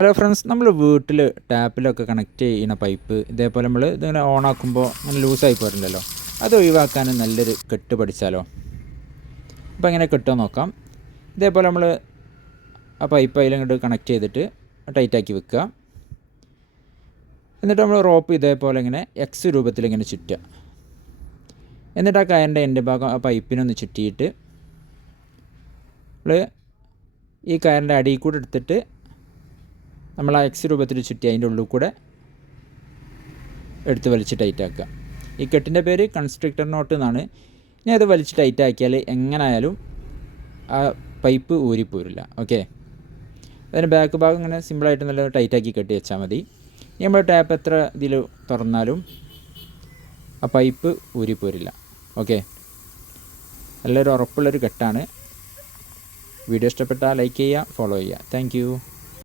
Hello friends നമ്മൾ വീട്ടിൽ ടാപ്പിലൊക്കെ connect ചെയ്യുന്ന പൈപ്പ് ഇതേപോലെ നമ്മൾ ഇതിങ്ങനെ ഓൺ ആക്കുമ്പോൾ അങ്ങനെ ലൂസായി പോരുണ്ടല്ലോ അത് ഒഴിവാക്കാൻ നല്ലൊരു കെട്ട് പഠിച്ചാലോ? അപ്പോൾ എങ്ങനെ കെട്ടോ നോക്കാം. ഇതേപോലെ നമ്മൾ ആ പൈപ്പ് അതിലങ്ങോട്ട് കണക്ട് ചെയ്തിട്ട് ടൈറ്റാക്കി വെക്കുക. എന്നിട്ട് നമ്മൾ റോപ്പ് ഇതേപോലെ ഇങ്ങനെ എക്സ് രൂപത്തിൽ ഇങ്ങനെ ചുറ്റുക. എന്നിട്ട് ആ കയറിന്റെ എന്റെ ഭാഗം ആ പൈപ്പിനൊന്ന് ചുറ്റിയിട്ട് നമ്മൾ ഈ കയറിന്റെ അടിയിൽ കൂടെ എടുത്തിട്ട് നമ്മൾ ആ എക്സ് രൂപത്തിൽ ചുറ്റി അതിന്റെ ഉള്ളിൽ കൂടെ എടുത്ത് വലിച്ച് ടൈറ്റ് ആക്കുക. ഈ കെട്ടിന്റെ പേര് കൺസ്ട്രക്ടർ നോട്ട് എന്നാണ്. ഇനി അത് വലിച്ച് ടൈറ്റ് ആക്കിയാൽ എങ്ങനായാലും ആ പൈപ്പ് ഊരിപ്പോരില്ല ഓക്കെ അതിന് ബാക്ക് ഭാഗം ഇങ്ങനെ സിമ്പിളായിട്ട് നല്ല ടൈറ്റാക്കി കെട്ടി വെച്ചാൽ മതി. ഇനി നമ്മൾ ടാപ്പ് എത്ര ഇതിൽ തുറന്നാലും ആ പൈപ്പ് ഊരിപ്പോരില്ല ഓക്കെ നല്ലൊരു ഉറപ്പുള്ളൊരു കെട്ടാണ്. വീഡിയോ ഇഷ്ടപ്പെട്ടാൽ ലൈക്ക് ചെയ്യുക ഫോളോ ചെയ്യുക. താങ്ക്